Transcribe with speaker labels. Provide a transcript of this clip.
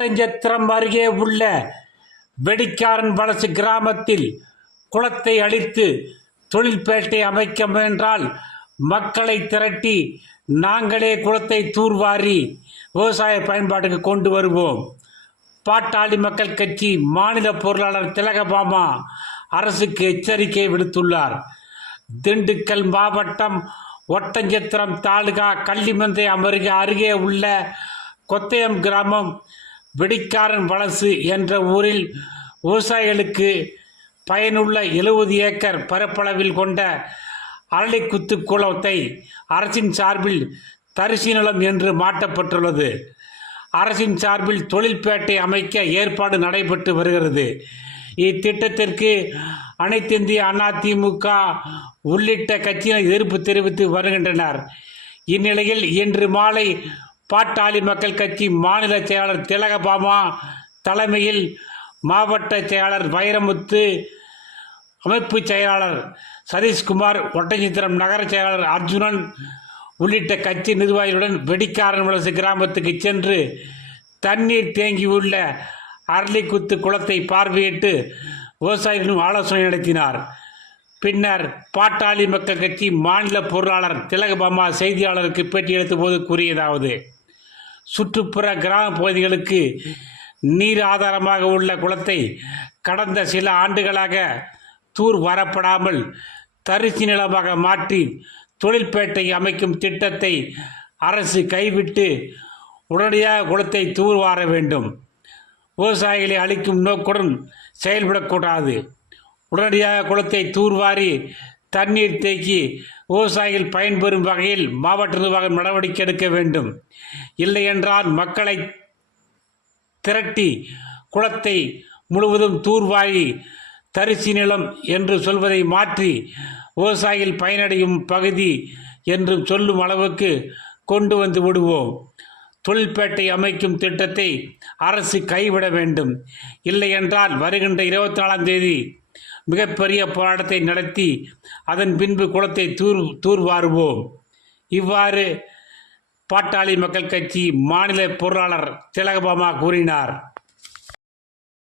Speaker 1: ஒட்டஞ்சத்திரம் அருகே உள்ள வெடிக்காரன் வலசு கிராமத்தில் குளத்தை அழித்து தொழில்பேட்டை அமைக்க முயன்றால் மக்களை திரட்டி நாங்களே குளத்தை தூர்வாரி விவசாய பயன்பாட்டுக்கு கொண்டு வருவோம். பாட்டாளி மக்கள் கட்சி மாநில பொருளாளர் திலகபாமா அரசுக்கு எச்சரிக்கை விடுத்துள்ளார். திண்டுக்கல் மாவட்டம் ஒட்டஞ்சத்திரம் தாலுகா கள்ளிமந்தை அருகே அருகே உள்ள கொத்தயம் கிராமம் வெடிக்காரன் வலசு என்ற ஊரில் விவசாயிகளுக்கு பயனுள்ள எழுபது ஏக்கர் பரப்பளவில் கொண்ட அரளிக்குத்து குளத்தை அரசின் சார்பில் தரிசு நிலம் என்று மாற்றப்பட்டுள்ளது. அரசின் சார்பில் தொழில்பேட்டை அமைக்க ஏற்பாடு நடைபெற்று வருகிறது. இத்திட்டத்திற்கு அனைத்திந்திய அதிமுக உள்ளிட்ட கட்சியினர் எதிர்ப்பு தெரிவித்து வருகின்றனர். இந்நிலையில் இன்று மாலை பாட்டாளி மக்கள் கட்சி மாநில செயலாளர் திலகபாமா தலைமையில் மாவட்ட செயலாளர் வைரமுத்து அமைப்பு செயலாளர் சதீஷ்குமார் ஒட்டஞ்சித்திரம் நகர செயலாளர் அர்ஜுனன் உள்ளிட்ட கட்சி நிர்வாகிகளுடன் வெடிக்காரன் வலசு கிராமத்துக்கு சென்று தண்ணீர் தேங்கியுள்ள அரளிக்குத்து குளத்தை பார்வையிட்டு விவசாயிகளும் ஆலோசனை நடத்தினார். பின்னர் பாட்டாளி மக்கள் கட்சி மாநில பொருளாளர் திலகபாமா செய்தியாளருக்கு பேட்டியளித்த போது கூறியதாவது சுற்றுப்புற கிராம பகுதிகளுக்கு நீர் ஆதாரமாக உள்ள குளத்தை கடந்த சில ஆண்டுகளாக தூர் வரப்படாமல் தரிசு நிலமாக மாற்றி தொழில்பேட்டை அமைக்கும் திட்டத்தை அரசு கைவிட்டு உடனடியாக குளத்தை தூர்வார வேண்டும். விவசாயிகளை அளிக்கும் நோக்குடன் செயல்படக்கூடாது. உடனடியாக குளத்தை தூர்வாரி தண்ணீர் தேக்கி விவசாயிகள் பயன்பெறும் வகையில் மாவட்ட நிர்வாகம் நடவடிக்கை எடுக்க வேண்டும். இல்லையென்றால் மக்களை திரட்டி குளத்தை முழுவதும் தூர்வாரி தரிசி நிலம் என்று சொல்வதை மாற்றி விவசாயிகள் பயனடையும் பகுதி என்று சொல்லும் அளவுக்கு கொண்டு வந்து விடுவோம். தொழில்பேட்டை அமைக்கும் திட்டத்தை அரசு கைவிட வேண்டும். இல்லையென்றால் வருகின்ற இருபத்தி நாலாம் தேதி மிகப்பெரிய போராட்டத்தை நடத்தி அதன் பின்பு குளத்தை தூர் தூர்வாருவோம். இவ்வாறு பாட்டாளி மக்கள் கட்சி மாநில பொருளாளர் திலகபாமா கூறினார்.